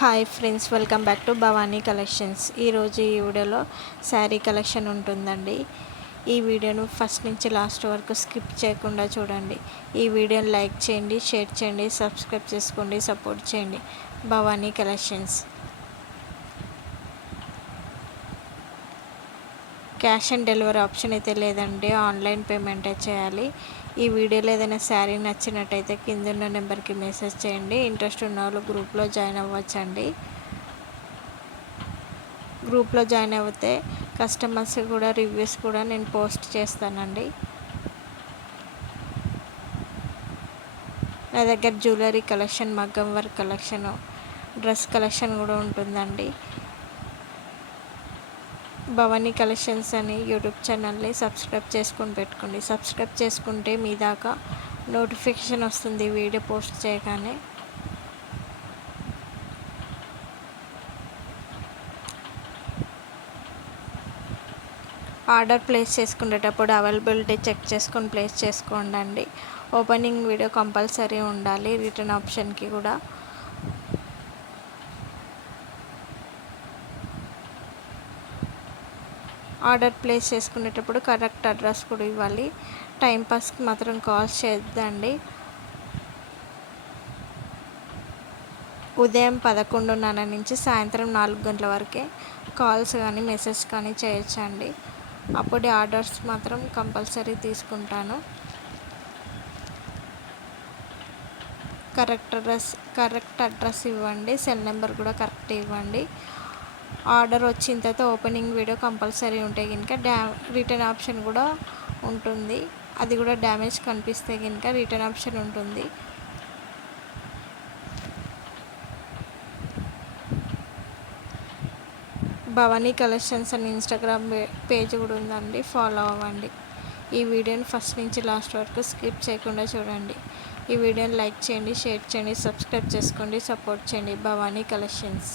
Hi friends, welcome back to Bhavani collections. ఈరోజు ఈ వీడియోలో శారీ కలెక్షన్ ఉంటుందండి. ఈ వీడియోను ఫస్ట్ నుంచి లాస్ట్ వరకు స్కిప్ చేయకుండా చూడండి. ఈ వీడియోని లైక్ చేయండి, షేర్ చేయండి, సబ్స్క్రైబ్ చేసుకోండి, సపోర్ట్ చేయండి. Bhavani collections. Cash on delivery option అయితే లేదండి, ఆన్లైన్ పేమెంటే చేయాలి. ఈ వీడియోలో ఏదైనా శారీ నచ్చినట్టయితే కింద ఉన్న నెంబర్కి మెసేజ్ చేయండి. ఇంట్రెస్ట్ ఉన్న వాళ్ళు గ్రూప్లో జాయిన్ అవ్వచ్చండి. గ్రూప్లో జాయిన్ అవుతే కస్టమర్స్ కూడా రివ్యూస్ కూడా నేను పోస్ట్ చేస్తానండి. నా దగ్గర జ్యువెలరీ కలెక్షన్, మగ్గం వర్క్ కలెక్షన్, డ్రెస్ కలెక్షన్ కూడా ఉంటుందండి. భవానీ కలెక్షన్స్ అని యూట్యూబ్ ఛానల్ని సబ్స్క్రైబ్ చేసుకొని పెట్టుకోండి. సబ్స్క్రైబ్ చేసుకుంటే మీ దాకా నోటిఫికేషన్ వస్తుంది వీడియో పోస్ట్ చేయగానే. ఆర్డర్ ప్లేస్ చేసుకునేటప్పుడు అవైలబిలిటీ చెక్ చేసుకొని ప్లేస్ చేసుకోండి. ఓపెనింగ్ వీడియో కంపల్సరీ ఉండాలి. రిటర్న్ ఆప్షన్కి కూడా ఆర్డర్ ప్లేస్ చేసుకునేటప్పుడు కరెక్ట్ అడ్రస్ కూడా ఇవ్వాలి. టైంపాస్కి మాత్రం కాల్స్ చేయొద్దండి. ఉదయం 11:30 నుంచి సాయంత్రం 4 గంటల వరకే కాల్స్ కానీ మెసేజ్ కానీ చేయొచ్చండి. అప్పుడే ఆర్డర్స్ మాత్రం కంపల్సరీ తీసుకుంటాను. కరెక్ట్ అడ్రస్ ఇవ్వండి. సెల్ నెంబర్ కూడా కరెక్ట్ ఇవ్వండి. ఆర్డర్ వచ్చిన తర్వాత ఓపెనింగ్ వీడియో కంపల్సరీ ఉంటే కనుక రిటర్న్ ఆప్షన్ కూడా ఉంటుంది. అది కూడా డ్యామేజ్ కనిపిస్తే కనుక రిటర్న్ ఆప్షన్ ఉంటుంది. భవానీ కలెక్షన్స్ అని ఇన్స్టాగ్రామ్ పేజ్ కూడా ఉందండి, ఫాలో అవ్వండి. ఈ వీడియోని ఫస్ట్ నుంచి లాస్ట్ వరకు స్కిప్ చేయకుండా చూడండి. ఈ వీడియోని లైక్ చేయండి, షేర్ చేయండి, సబ్స్క్రైబ్ చేసుకోండి, సపోర్ట్ చేయండి. భవానీ కలెక్షన్స్.